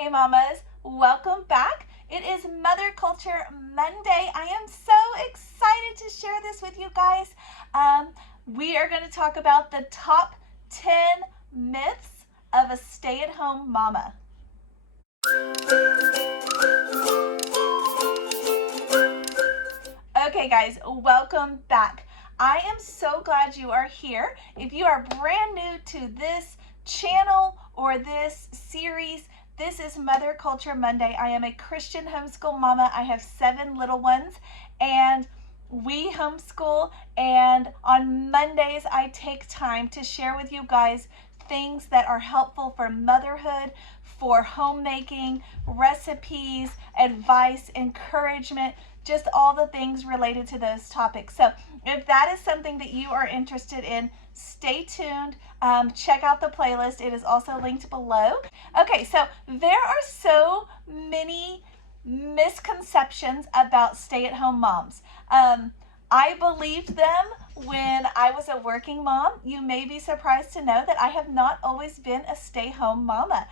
Hey mamas, welcome back. It is Mother Culture Monday. I am so excited to share this with you guys. We are going to talk about the top 10 myths of a stay-at-home mama. Okay guys, welcome back. I am so glad you are here. If you are brand new to this channel or this series, this is Mother Culture Monday. I am a Christian homeschool mama. I have 7 little ones and we homeschool, and on Mondays I take time to share with you guys things that are helpful for motherhood, for homemaking, recipes, advice, encouragement, just all the things related to those topics. So if that is something that you are interested in, stay tuned. Check out the playlist. It is also linked below. Okay, so there are so many misconceptions about stay-at-home moms. I believed them when I was a working mom. You may be surprised to know that I have not always been a stay-home mama.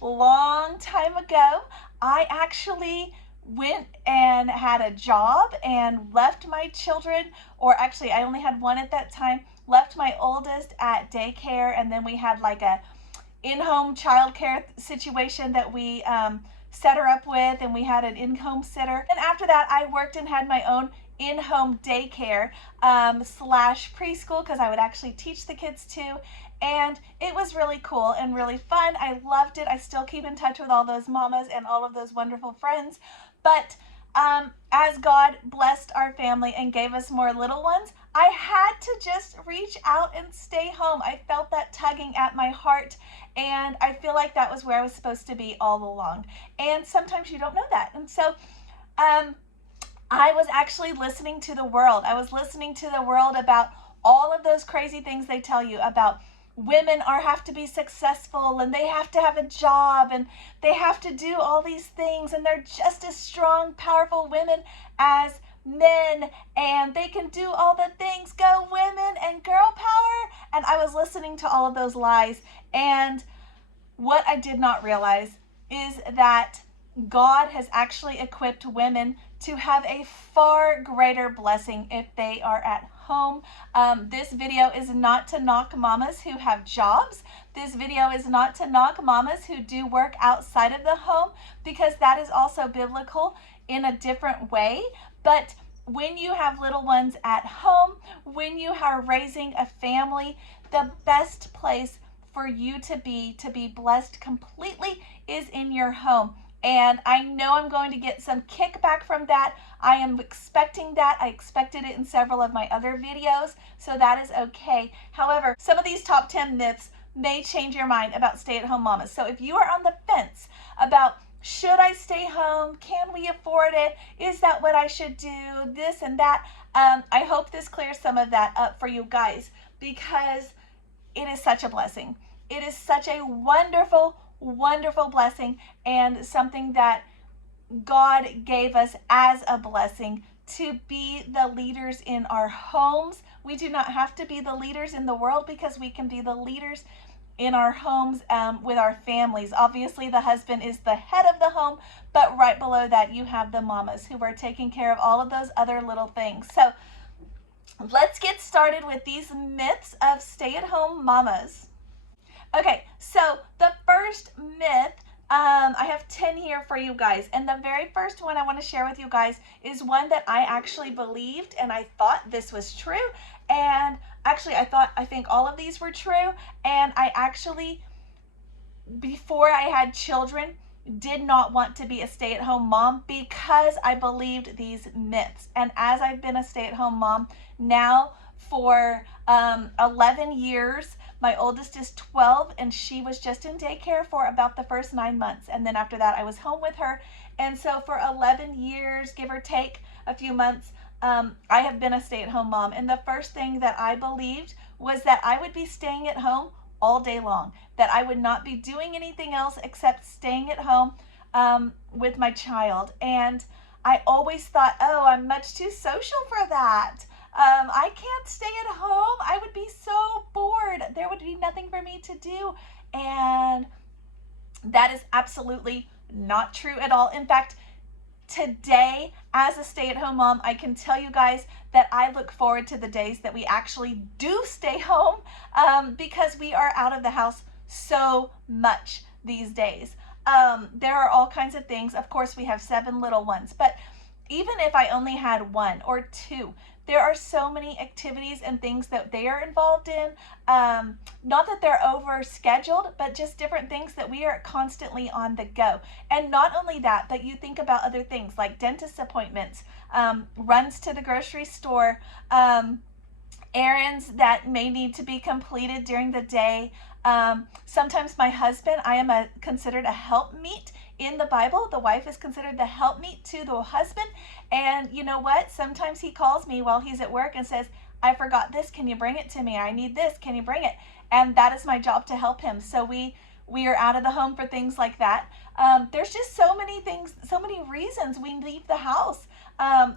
Long time ago, I actually went and had a job and left my children, or actually I only had one at that time, left my oldest at daycare, and then we had like a in-home childcare situation that we set her up with, and we had an in-home sitter. And after that, I worked and had my own in-home daycare slash preschool, because I would actually teach the kids too. And it was really cool and really fun. I loved it. I still keep in touch with all those mamas and all of those wonderful friends. But as God blessed our family and gave us more little ones, I had to just reach out and stay home. I felt that tugging at my heart, and I feel like that was where I was supposed to be all along. And sometimes you don't know that. And so I was actually listening to the world. I was listening to the world about all of those crazy things they tell you about women have to be successful, and they have to have a job, and they have to do all these things, and they're just as strong, powerful women as men, and they can do all the things. Go women and girl power. And I was listening to all of those lies, and what I did not realize is that God has actually equipped women to have a far greater blessing if they are at home. This video is not to knock mamas who have jobs. This video is not to knock mamas who do work outside of the home, because that is also biblical in a different way. But when you have little ones at home, when you are raising a family, the best place for you to be blessed completely is in your home. And I know I'm going to get some kickback from that. I am expecting that. I expected it in several of my other videos, so that is okay. However, some of these top 10 myths may change your mind about stay-at-home mamas. So if you are on the fence about, should I stay home? Can we afford it? Is that what I should do? This and that. I hope this clears some of that up for you guys, because it is such a blessing. It is such a wonderful, wonderful blessing, and something that God gave us as a blessing to be the leaders in our homes. We do not have to be the leaders in the world, because we can be the leaders in our homes with our families. Obviously, the husband is the head of the home, but right below that, you have the mamas who are taking care of all of those other little things. So let's get started with these myths of stay-at-home mamas. Okay, so the first myth, I have 10 here for you guys. And the very first one I want to share with you guys is one that I actually believed, and I thought this was true. And actually, I think all of these were true. And I actually, before I had children, did not want to be a stay-at-home mom, because I believed these myths. And as I've been a stay-at-home mom now for 11 years, my oldest is 12, and she was just in daycare for about the first 9 months. And then after that, I was home with her. And so for 11 years, give or take a few months, I have been a stay-at-home mom. And the first thing that I believed was that I would be staying at home all day long, that I would not be doing anything else except staying at home with my child. And I always thought, oh, I'm much too social for that. I can't stay at home. I would be so bored. There would be nothing for me to do. And That is absolutely not true at all. In fact, today, as a stay-at-home mom, I can tell you guys that I look forward to the days that we actually do stay home, because we are out of the house so much these days. There are all kinds of things. Of course, we have 7 little ones, but even if I only had 1 or 2, there are so many activities and things that they are involved in. Not that they're over scheduled, but just different things that we are constantly on the go. And not only that, but you think about other things like dentist appointments, runs to the grocery store, errands that may need to be completed during the day. Sometimes my husband, I am considered a helpmeet in the Bible. The wife is considered the helpmeet to the husband. And you know what? Sometimes he calls me while he's at work and says, I forgot this. Can you bring it to me? I need this. Can you bring it? And that is my job, to help him. So we are out of the home for things like that. There's just so many things, so many reasons we leave the house.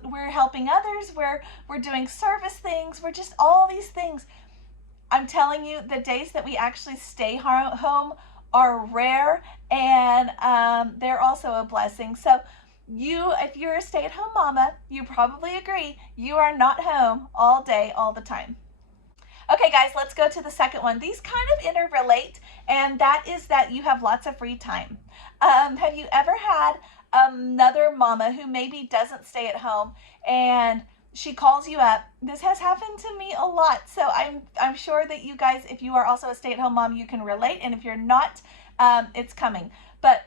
We're helping others. We're doing service things. We're just all these things. I'm telling you, the days that we actually stay home are rare, and they're also a blessing. So if you're a stay-at-home mama, you probably agree you are not home all day, all the time. Okay, guys, let's go to the second one. These kind of interrelate, and that is that you have lots of free time. Have you ever had another mama who maybe doesn't stay at home and she calls you up? This has happened to me a lot, so I'm sure that you guys, if you are also a stay-at-home mom, you can relate, and if you're not, it's coming. But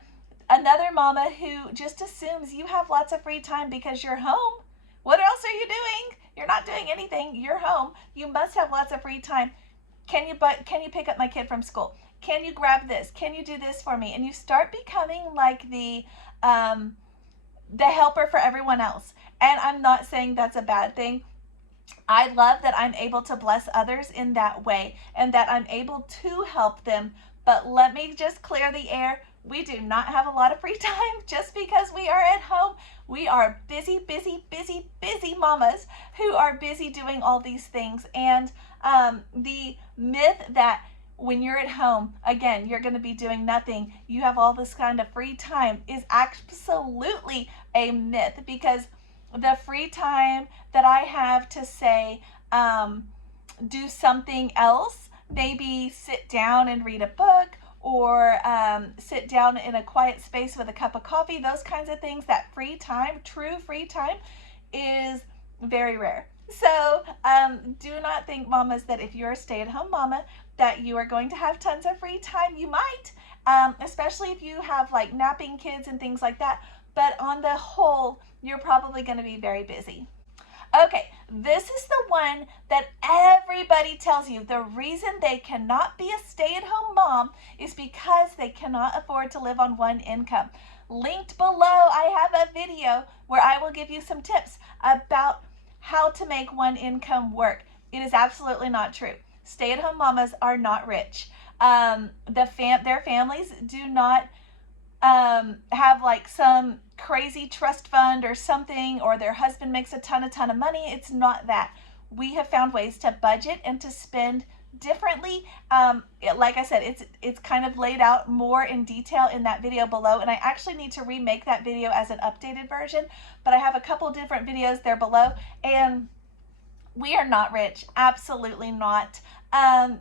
another mama who just assumes you have lots of free time because you're home. What else are you doing? You're not doing anything. You're home. You must have lots of free time. Can you pick up my kid from school? Can you grab this? Can you do this for me? And you start becoming like the helper for everyone else. And I'm not saying that's a bad thing. I love that I'm able to bless others in that way and that I'm able to help them. But let me just clear the air. We do not have a lot of free time just because we are at home. We are busy, busy, busy, busy mamas who are busy doing all these things. And the myth that when you're at home, again, you're going to be doing nothing, you have all this kind of free time, is absolutely a myth, because the free time that I have to say, do something else, maybe sit down and read a book, or sit down in a quiet space with a cup of coffee, those kinds of things, that free time, true free time, is very rare. So do not think, mamas, that if you're a stay-at-home mama that you are going to have tons of free time. You might, especially if you have like napping kids and things like that. But on the whole, you're probably going to be very busy. Okay, this is the one that everybody tells you. The reason they cannot be a stay-at-home mom is because they cannot afford to live on one income. Linked below, I have a video where I will give you some tips about how to make one income work. It is absolutely not true. Stay-at-home mamas are not rich. Their families do not have like some crazy trust fund or something, or their husband makes a ton of money. It's not that. We have found ways to budget and to spend differently. Like I said, it's kind of laid out more in detail in that video below, and I actually need to remake that video as an updated version, but I have a couple different videos there below. And we are not rich. Absolutely not.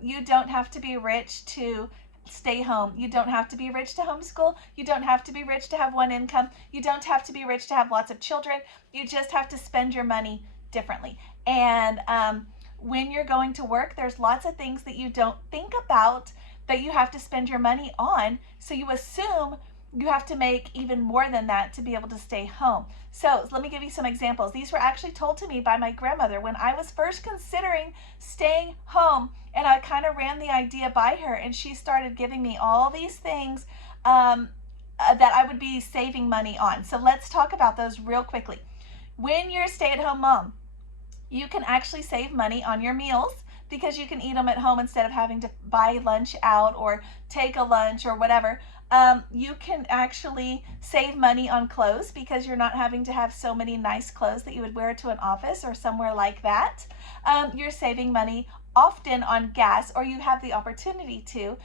You don't have to be rich to stay home. You don't have to be rich to homeschool. You don't have to be rich to have one income. You don't have to be rich to have lots of children. You just have to spend your money differently. And when you're going to work, there's lots of things that you don't think about that you have to spend your money on. So you assume you have to make even more than that to be able to stay home. So let me give you some examples. These were actually told to me by my grandmother when I was first considering staying home, and I kind of ran the idea by her, and she started giving me all these things that I would be saving money on. So let's talk about those real quickly. When you're a stay-at-home mom, you can actually save money on your meals because you can eat them at home instead of having to buy lunch out or take a lunch or whatever. You can actually save money on clothes because you're not having to have so many nice clothes that you would wear to an office or somewhere like that. You're saving money often on gas, or you have the opportunity to,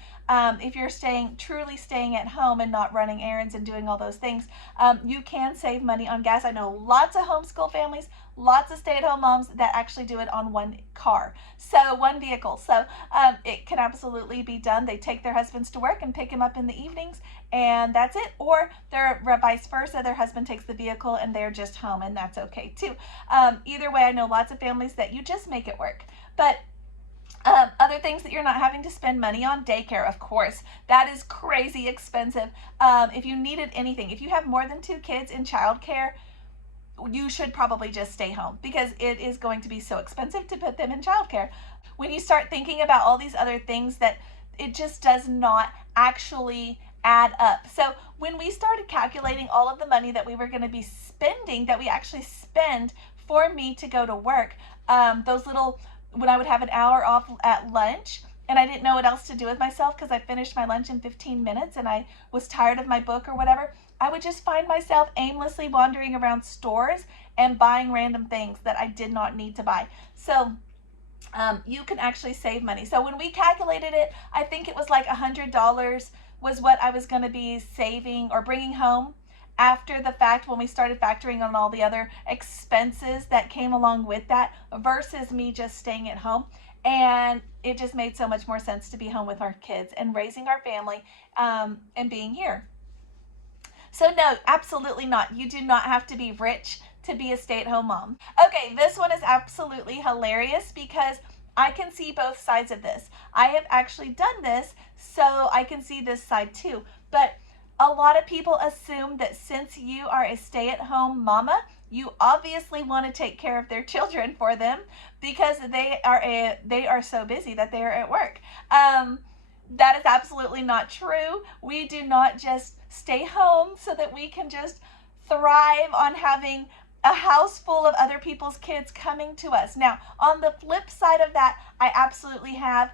if you're truly staying at home and not running errands and doing all those things, you can save money on gas. I know lots of homeschool families, lots of stay-at-home moms that actually do it on one vehicle. So it can absolutely be done. They take their husbands to work and pick them up in the evenings, and that's it. Or they're vice versa. Their husband takes the vehicle and they're just home, and that's okay too. Either way, I know lots of families that you just make it work. But other things that you're not having to spend money on, daycare, of course. That is crazy expensive. If you needed anything, if you have more than 2 kids in childcare, you should probably just stay home, because it is going to be so expensive to put them in childcare. When you start thinking about all these other things, that it just does not actually add up. So when we started calculating all of the money that we were going to be spending, that we actually spend for me to go to work, when I would have an hour off at lunch and I didn't know what else to do with myself because I finished my lunch in 15 minutes and I was tired of my book or whatever, I would just find myself aimlessly wandering around stores and buying random things that I did not need to buy. So you can actually save money. So when we calculated it, I think it was like $100 was what I was going to be saving or bringing home after the fact, when we started factoring on all the other expenses that came along with that, versus me just staying at home. And it just made so much more sense to be home with our kids and raising our family, and being here. So no, absolutely not. You do not have to be rich to be a stay-at-home mom. Okay, this one is absolutely hilarious because I can see both sides of this. I have actually done this, so I can see this side too. But a lot of people assume that since you are a stay-at-home mama, you obviously want to take care of their children for them because they are so busy that they are at work. That is absolutely not true. We do not just stay home so that we can just thrive on having a house full of other people's kids coming to us. Now, on the flip side of that, I absolutely have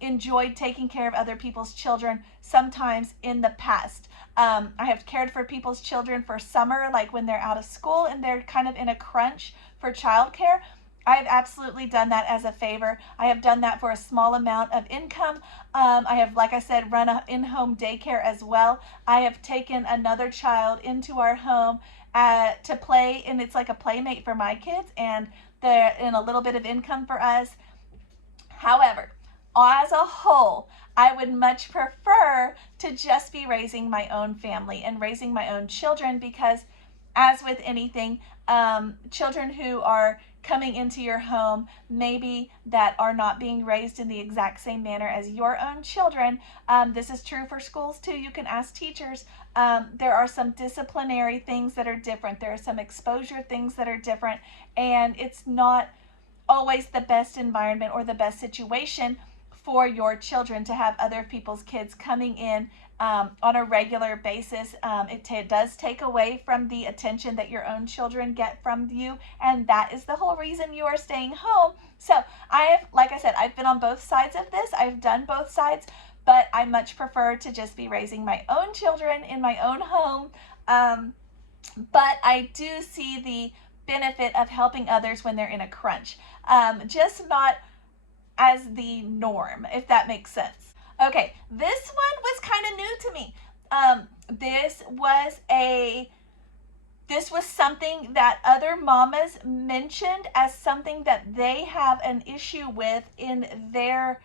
enjoyed taking care of other people's children sometimes in the past. I have cared for people's children for summer, like when they're out of school and they're kind of in a crunch for childcare. I've absolutely done that as a favor. I have done that for a small amount of income. I have, like I said, run an in-home daycare as well. I have taken another child into our home to play, and it's like a playmate for my kids, and they're in a little bit of income for us. However, as a whole, I would much prefer to just be raising my own family and raising my own children, because as with anything, children who are coming into your home, maybe that are not being raised in the exact same manner as your own children. This is true for schools too. You can ask teachers. There are some disciplinary things that are different. There are some exposure things that are different, and it's not always the best environment or the best situation for your children to have other people's kids coming in on a regular basis. It does take away from the attention that your own children get from you, and that is the whole reason you are staying home. So like I said, I've been on both sides of this. I've done both sides, but I much prefer to just be raising my own children in my own home. But I do see the benefit of helping others when they're in a crunch, just not as the norm, if that makes sense. Okay, this one was kind of new to me. This was something that other mamas mentioned as something that they have an issue with in their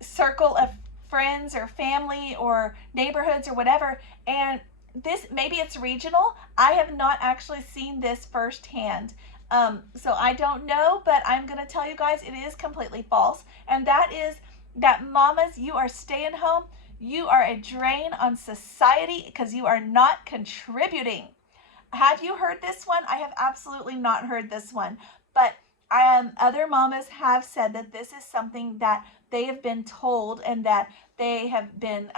circle of friends or family or neighborhoods or whatever. And this, maybe it's regional. I have not actually seen this firsthand. So I don't know, but I'm going to tell you guys it is completely false. And that is that mamas, you are staying home. You are a drain on society because you are not contributing. Have you heard this one? I have absolutely not heard this one. But other mamas have said that this is something that they have been told and that they have been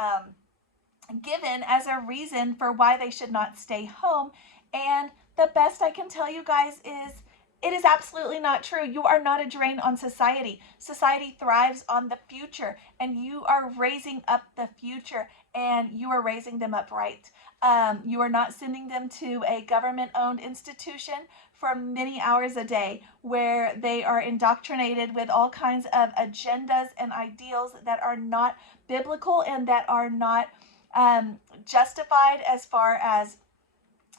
given as a reason for why they should not stay home. And the best I can tell you guys is it is absolutely not true. You are not a drain on society. Society thrives on the future, and you are raising up the future, and you are raising them up right. You are not sending them to a government-owned institution for many hours a day, where they are indoctrinated with all kinds of agendas and ideals that are not biblical and that are not justified as far as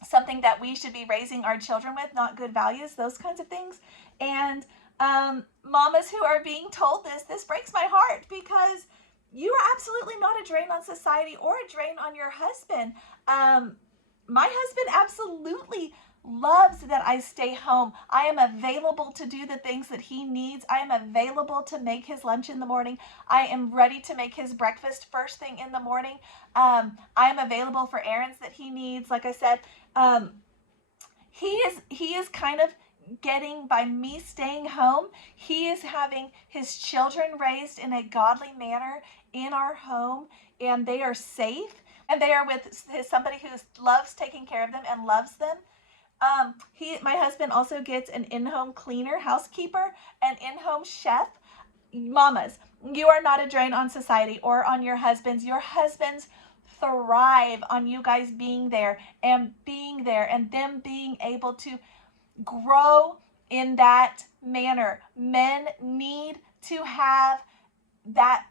something that we should be raising our children with, not good values, those kinds of things. And mamas who are being told this breaks my heart, because you are absolutely not a drain on society or a drain on your husband. My husband absolutely loves that I stay home. I am available to do the things that he needs. I am available to make his lunch in the morning. I am ready to make his breakfast first thing in the morning. I am available for errands that he needs. Like I said, he is kind of getting, by me staying home, he is having his children raised in a godly manner in our home, and they are safe, and they are with somebody who loves taking care of them and loves them. My husband also gets an in-home cleaner, housekeeper, an in-home chef. Mamas, you are not a drain on society or on your husbands. Your husbands thrive on you guys being there and them being able to grow in that manner. Men need to have that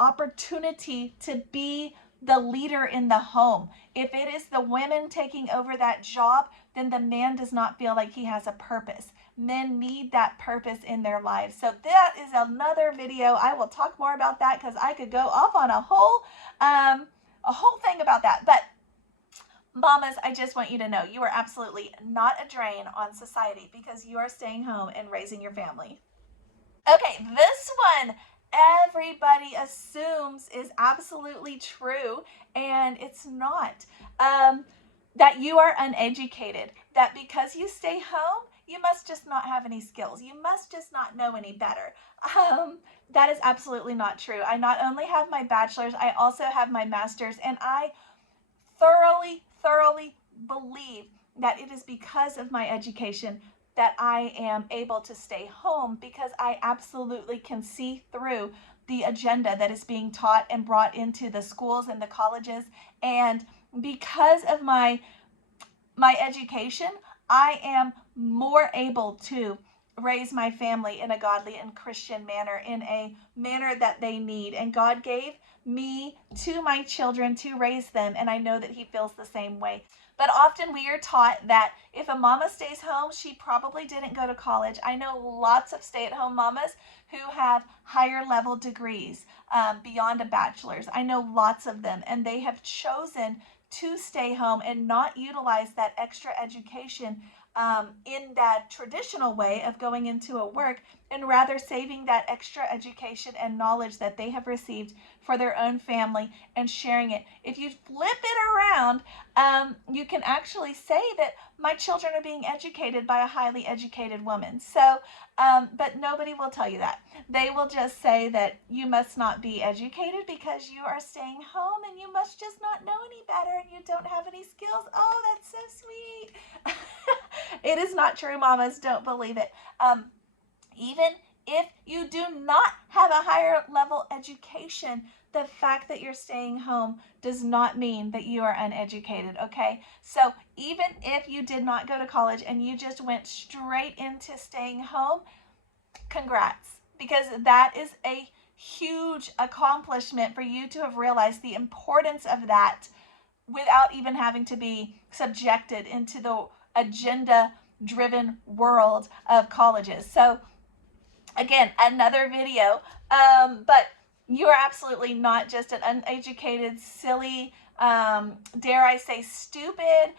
opportunity to be the leader in the home. If it is the women taking over that job, then the man does not feel like he has a purpose. Men need that purpose in their lives. So that is another video. I will talk more about that, because I could go off on a whole thing about that. But mamas, I just want you to know you are absolutely not a drain on society, because you are staying home and raising your family. Okay, this one everybody assumes is absolutely true, and it's not. That you are uneducated, that because you stay home, you must just not have any skills. You must just not know any better. That is absolutely not true. I not only have my bachelor's, I also have my master's, and I thoroughly believe that it is because of my education that I am able to stay home, because I absolutely can see through the agenda that is being taught and brought into the schools and the colleges. And because of my education, I am more able to raise my family in a godly and Christian manner, in a manner that they need. And God gave me to my children to raise them, and I know that he feels the same way. But often we are taught that if a mama stays home, she probably didn't go to college. I know lots of stay-at-home mamas who have higher level degrees beyond a bachelor's. I know lots of them, and they have chosen to stay home and not utilize that extra education in that traditional way of going into a work, and rather saving that extra education and knowledge that they have received for their own family and sharing it. If you flip it around, you can actually say that my children are being educated by a highly educated woman. So, but nobody will tell you that. They will just say that you must not be educated because you are staying home, and you must just not know any better, and you don't have any skills. Oh, that's so sweet. It is not true, mamas. Don't believe it. Even if you do not have a higher level education, the fact that you're staying home does not mean that you are uneducated, okay? So even if you did not go to college and you just went straight into staying home, congrats, because that is a huge accomplishment for you to have realized the importance of that without even having to be subjected into the agenda-driven world of colleges. So again, another video, but you are absolutely not just an uneducated, silly, dare I say stupid,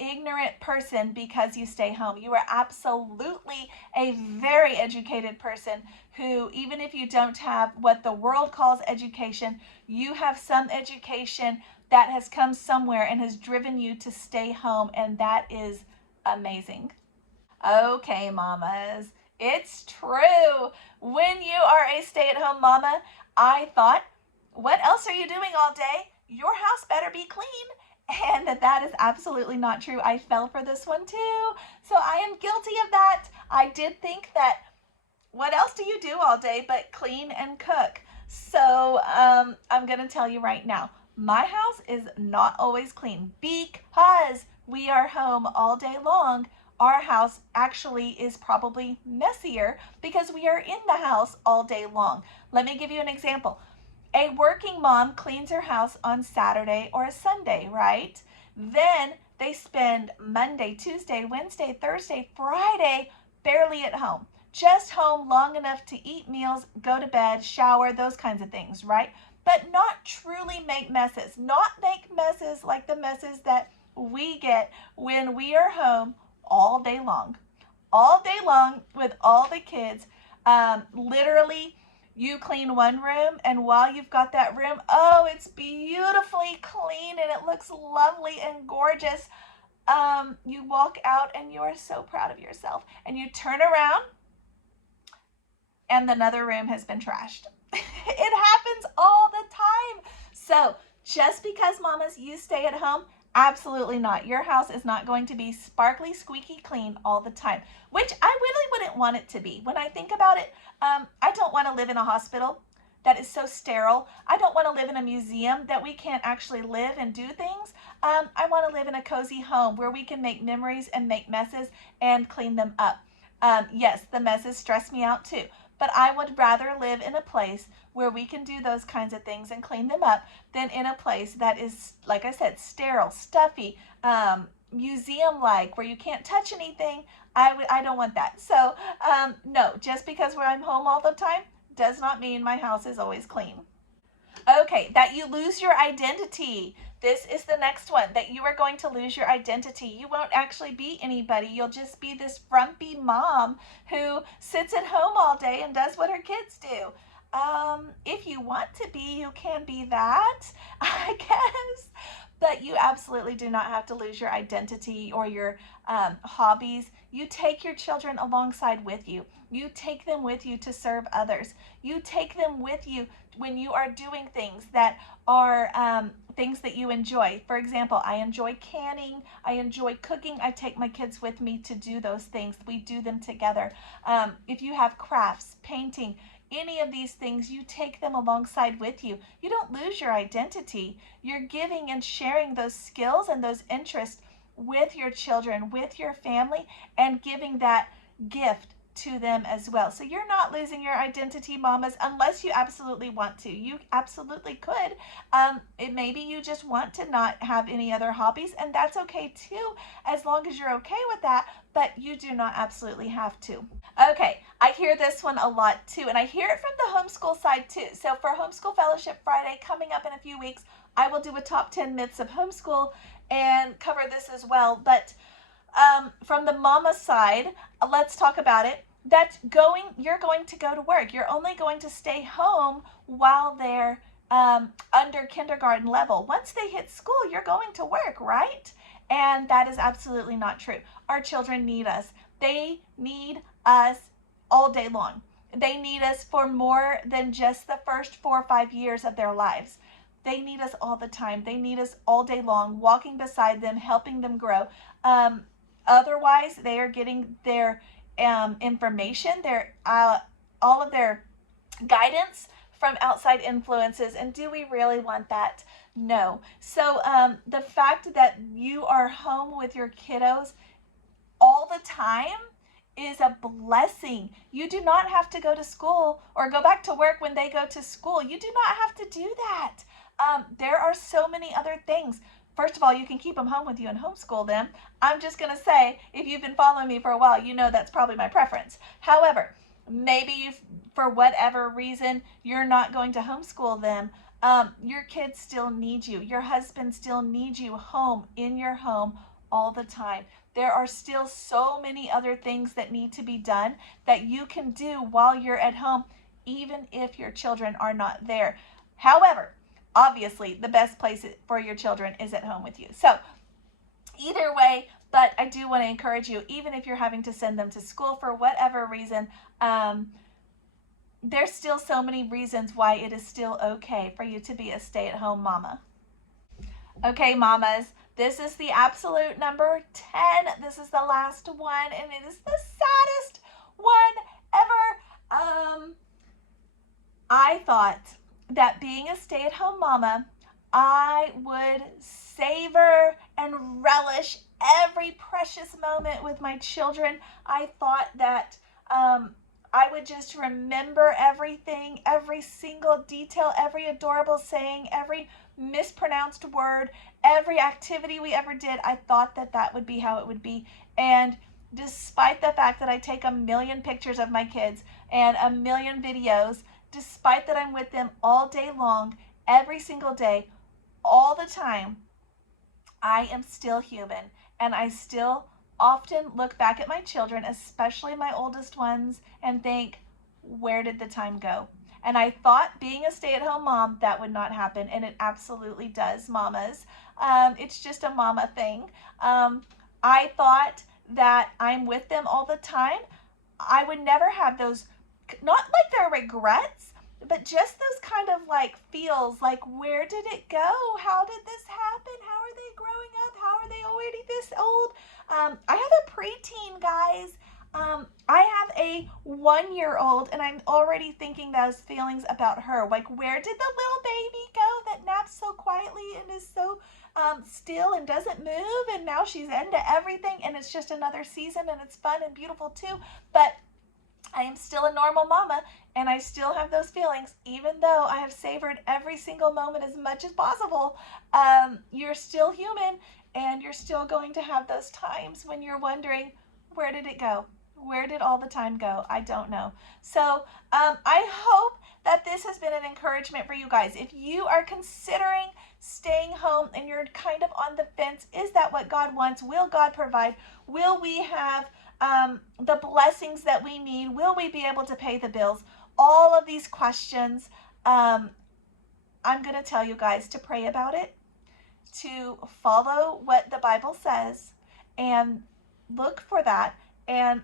ignorant person because you stay home. You are absolutely a very educated person who, even if you don't have what the world calls education, you have some education that has come somewhere and has driven you to stay home, and that is amazing. Okay, mamas, it's true. When you are a stay-at-home mama, I thought, what else are you doing all day? Your house better be clean. And that is absolutely not true. I fell for this one too. So I am guilty of that. I did think that, what else do you do all day but clean and cook? So I'm going to tell you right now, my house is not always clean because we are home all day long, our house actually is probably messier because we are in the house all day long. Let me give you an example. A working mom cleans her house on Saturday or a Sunday, right? Then they spend Monday, Tuesday, Wednesday, Thursday, Friday barely at home. Just home long enough to eat meals, go to bed, shower, those kinds of things, right? But not truly make messes. Not make messes like the messes that we get when we are home all day long. All day long with all the kids. Literally, you clean one room, and while you've got that room, oh, it's beautifully clean and it looks lovely and gorgeous. You walk out and you are so proud of yourself, and you turn around and another room has been trashed. It happens all the time. So just because mamas, you stay at home, absolutely not. Your house is not going to be sparkly, squeaky clean all the time, which I really wouldn't want it to be. When I think about it, I don't want to live in a hospital that is so sterile. I don't want to live in a museum that we can't actually live and do things. I want to live in a cozy home where we can make memories and make messes and clean them up. Yes, the messes stress me out too, but I would rather live in a place where we can do those kinds of things and clean them up than in a place that is, like I said, sterile, stuffy, museum-like, where you can't touch anything. I don't want that. So no, just because I'm home all the time does not mean my house is always clean. Okay, that you lose your identity. This is the next one, that you are going to lose your identity. You won't actually be anybody. You'll just be this frumpy mom who sits at home all day and does what her kids do. If you want to be, you can be that, I guess. But you absolutely do not have to lose your identity or your hobbies. You take your children alongside with you. You take them with you to serve others. You take them with you when you are doing things that are things that you enjoy. For example, I enjoy canning. I enjoy cooking. I take my kids with me to do those things. We do them together. If you have crafts, painting, any of these things, you take them alongside with you. You don't lose your identity. You're giving and sharing those skills and those interests with your children, with your family, and giving that gift to them as well. So you're not losing your identity, mamas, unless you absolutely want to. You absolutely could. Maybe you just want to not have any other hobbies, and that's okay too, as long as you're okay with that, but you do not absolutely have to. Okay, I hear this one a lot too, and I hear it from the homeschool side too. So for Homeschool Fellowship Friday, coming up in a few weeks, I will do a top 10 myths of homeschool and cover this as well. But from the mama side, let's talk about it. You're going to go to work. You're only going to stay home while they're under kindergarten level. Once they hit school, you're going to work, right? And that is absolutely not true. Our children need us. They need us all day long. They need us for more than just the first 4 or 5 years of their lives. They need us all the time. They need us all day long, walking beside them, helping them grow. Otherwise, they are getting their information, all of their guidance from outside influences. And do we really want that? No. So the fact that you are home with your kiddos all the time is a blessing. You do not have to go to school or go back to work when they go to school. You do not have to do that. There are so many other things. First of all, you can keep them home with you and homeschool them. I'm just going to say, if you've been following me for a while, you know that's probably my preference. However, maybe for whatever reason, you're not going to homeschool them. Your kids still need you. Your husband still needs you home, in your home, all the time. There are still so many other things that need to be done that you can do while you're at home, even if your children are not there. However, obviously, the best place for your children is at home with you. So either way, but I do want to encourage you, even if you're having to send them to school for whatever reason, there's still so many reasons why it is still okay for you to be a stay-at-home mama. Okay, mamas, this is the absolute number 10. This is the last one, and it is the saddest one ever. I thought that being a stay-at-home mama, I would savor and relish every precious moment with my children. I thought that I would just remember everything, every single detail, every adorable saying, every mispronounced word, every activity we ever did. I thought that that would be how it would be. And despite the fact that I take a million pictures of my kids and a million videos, despite that I'm with them all day long, every single day, all the time, I am still human, and I still often look back at my children, especially my oldest ones, and think, where did the time go? And I thought being a stay-at-home mom, that would not happen, and it absolutely does, mamas. It's just a mama thing. I thought that I'm with them all the time. I would never have those, not like they're regrets, but just those kind of like feels like, where did it go? How did this happen? How are they growing up? How are they already this old? I have a preteen, guys. I have a 1-year-old, and I'm already thinking those feelings about her. Like, where did the little baby go that naps so quietly and is so still and doesn't move? And now she's into everything, and it's just another season, and it's fun and beautiful too. But I am still a normal mama, and I still have those feelings, even though I have savored every single moment as much as possible. You're still human, and you're still going to have those times when you're wondering, where did it go? Where did all the time go? I don't know. So I hope that this has been an encouragement for you guys. If you are considering staying home and you're kind of on the fence, is that what God wants? Will God provide? Will we have the blessings that we need? Will we be able to pay the bills? All of these questions, I'm going to tell you guys to pray about it, to follow what the Bible says, and look for that. And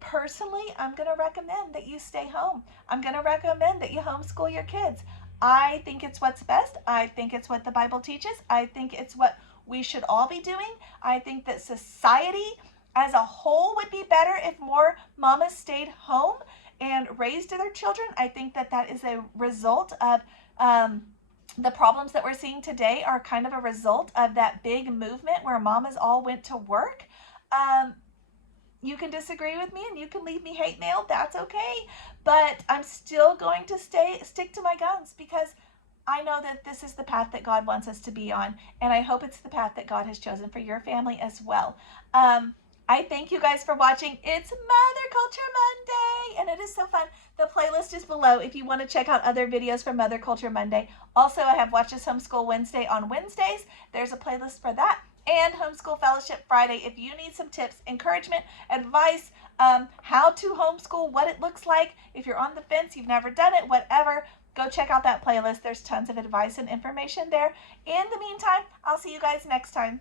personally, I'm going to recommend that you stay home. I'm going to recommend that you homeschool your kids. I think it's what's best. I think it's what the Bible teaches. I think it's what we should all be doing. I think that society as a whole would be better if more mamas stayed home and raised their children. I think that that is a result of the problems that we're seeing today are kind of a result of that big movement where mamas all went to work. You can disagree with me and you can leave me hate mail. That's okay. But I'm still going to stick to my guns, because I know that this is the path that God wants us to be on. And I hope it's the path that God has chosen for your family as well. I thank you guys for watching. It's Mother Culture Monday, and it is so fun. The playlist is below if you want to check out other videos from Mother Culture Monday. Also, I have Watch Us Homeschool Wednesday on Wednesdays. There's a playlist for that. And Homeschool Fellowship Friday if you need some tips, encouragement, advice, how to homeschool, what it looks like. If you're on the fence, you've never done it, whatever, go check out that playlist. There's tons of advice and information there. In the meantime, I'll see you guys next time.